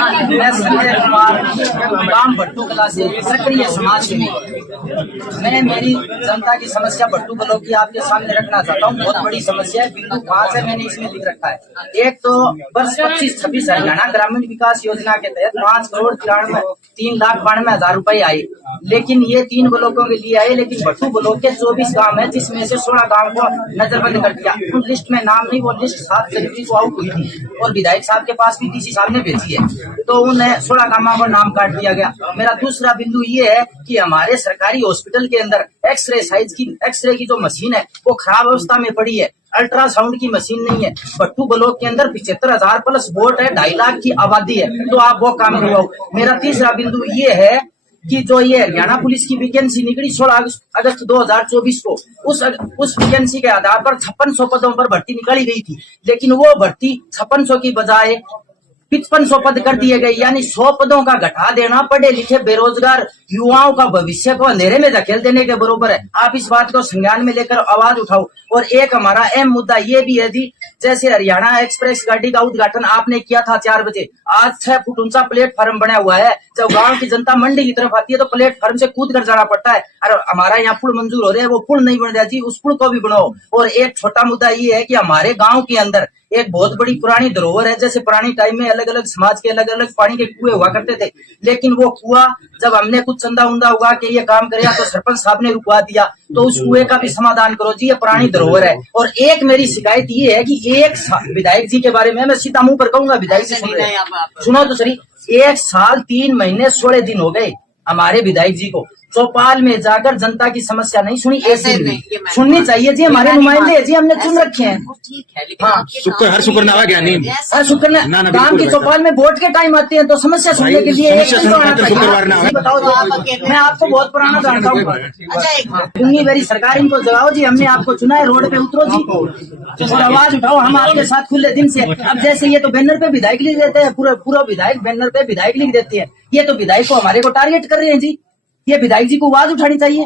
मैं संजय कुमार गांव भट्टू कला से सक्रिय समाज सेवी। मैं मेरी जनता की समस्या भट्टू ब्लॉक की आपके सामने रखना चाहता हूँ। बहुत बड़ी समस्या है, बिंदु 5 है, मैंने इसमें लिख रखा है। एक तो वर्ष 25-26 हरियाणा ग्रामीण विकास योजना के तहत 5,93,92,000 रुपए आए, लेकिन ये 3 ब्लॉकों के लिए आए, लेकिन भट्टू ब्लॉक के 24 गांव है, जिसमें से 16 गांव को नजरबंद कर दिया। उन लिस्ट में नाम नहीं, वो लिस्ट 7 जनवरी को आउट हुई थी और विधायक साहब के पास भी डीसी साहब ने भेजी है, तो उन्हें 16 गांवों को नाम काट दिया गया। मेरा दूसरा बिंदु ये है कि हमारे सरकारी हॉस्पिटल के अंदर एक्सरे की जो मशीन है वो खराब अवस्था में पड़ी है, अल्ट्रासाउंड की मशीन नहीं है। भट्टू ब्लॉक के अंदर 75,000 प्लस वोट है, 2.5 लाख की आबादी है, तो आप वो काम करवाओ। मेरा तीसरा बिंदु ये है कि जो ये हरियाणा पुलिस की वैकेंसी निकली 16 अगस्त 2024 को, उस वैकेंसी के आधार पर 5600 पदों पर भर्ती निकाली गई थी, लेकिन वो भर्ती 5600 की बजाय 5500 पद कर दिए गए, यानी 100 पदों का घटा देना पढ़े लिखे बेरोजगार युवाओं का भविष्य को अंधेरे में धकेल देने के बराबर है। आप इस बात को संज्ञान में लेकर आवाज उठाओ। और एक हमारा अहम मुद्दा ये भी है जी, जैसे हरियाणा एक्सप्रेस गाड़ी का उद्घाटन आपने किया था 4 बजे, आज 6 फुट ऊंचा प्लेटफार्म बना हुआ है। जब गांव की जनता मंडी की तरफ आती है तो प्लेटफार्म से कूद कर जाना पड़ता है। और हमारा यहाँ पुल मंजूर हो रहे हैं, वो पुल नहीं बन रहा जी, उस पुल को भी बनाओ। और एक छोटा मुद्दा ये है कि हमारे गाँव के अंदर एक बहुत बड़ी पुरानी धरोहर है, जैसे पुरानी टाइम में अलग अलग समाज के अलग अलग पानी के कुएं हुआ करते थे, लेकिन वो कुआं जब हमने कुछ चंदा उंदा हुआ के ये काम किया तो सरपंच साहब ने रुकवा दिया, तो उस कुएं का भी समाधान करो जी, ये पुरानी धरोहर है। और एक मेरी शिकायत ये है कि एक विधायक जी के बारे में मैं सीधा मुंह पर कहूंगा, विधायक जी सुनो तो सही, 1 साल 3 महीने 16 दिन हो गए हमारे विधायक जी को चौपाल में जाकर जनता की समस्या नहीं सुनी। ऐसे सुननी चाहिए जी, हमारे नुमाइंदे जी, हमने चुन रखे हैं। हाँ, हर शुक्रनावा क्या नहीं, हर शुक्र गांव की चौपाल में वोट के टाइम आते हैं तो समस्या सुनने के लिए बताओ। मैं आपको बहुत पुराना जानता हूँ, मेरी सरकार इनको जगाओ जी, हमने आपको चुना है, रोड पे उतरो जी और आवाज उठाओ, हम आपके साथ खुले दिन से। अब जैसे ये तो बैनर पे विधायक लिख देते हैं, पूरा विधायक बैनर पे विधायक लिख देते हैं, ये तो विधायक को हमारे को टारगेट कर रहे हैं जी, ये विधायक जी को आवाज उठानी चाहिए।